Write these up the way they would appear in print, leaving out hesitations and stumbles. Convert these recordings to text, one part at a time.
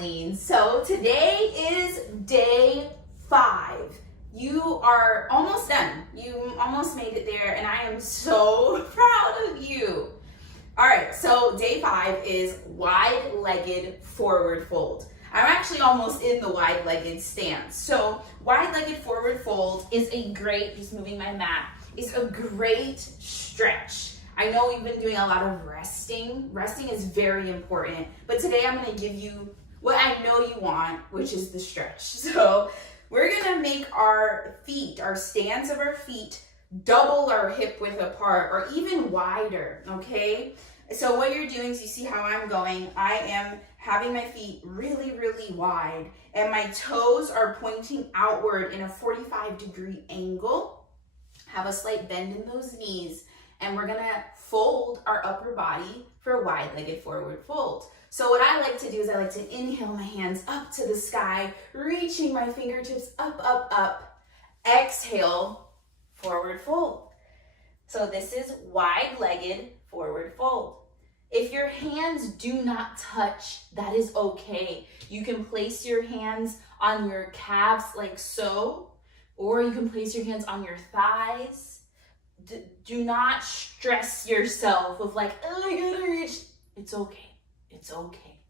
Lesline. So today is day 5. You are almost done. You almost made it there, and I am so proud of you. All right, so day 5 is wide-legged forward fold. I'm actually almost in the wide-legged stance. So wide-legged forward fold is a great, just moving my mat, is a great stretch. I know we've been doing a lot of resting. Resting is very important, but today I'm gonna give you what I know you want, which is the stretch. So we're gonna make our feet, our stance of our feet, double our hip width apart or even wider, okay? So what you're doing is, you see how I'm going, I am having my feet really, really wide, and my toes are pointing outward in a 45-degree angle. Have a slight bend in those knees, and we're gonna fold our upper body for wide-legged forward fold. So what I like to do is I like to inhale my hands up to the sky, reaching my fingertips up, up, up. Exhale, forward fold. So this is wide-legged forward fold. If your hands do not touch, that is okay. You can place your hands on your calves like so, or you can place your hands on your thighs. Do not stress yourself with like, oh, I gotta reach. It's okay. It's okay.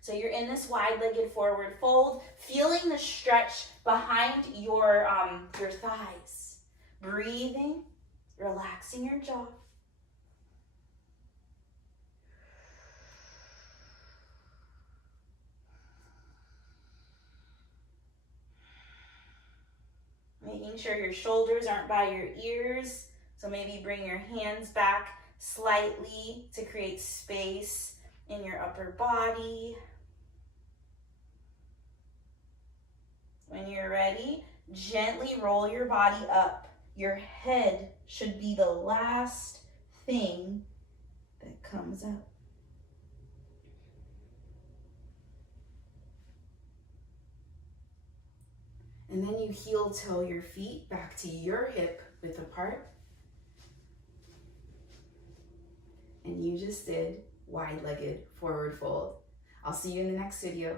So you're in this wide-legged forward fold, feeling the stretch behind your thighs. Breathing, relaxing your jaw. Making sure your shoulders aren't by your ears. So maybe bring your hands back slightly to create space in your upper body. When you're ready, gently roll your body up. Your head should be the last thing that comes up. And then you heel toe your feet back to your hip width apart. And you just did wide-legged forward fold. I'll see you in the next video.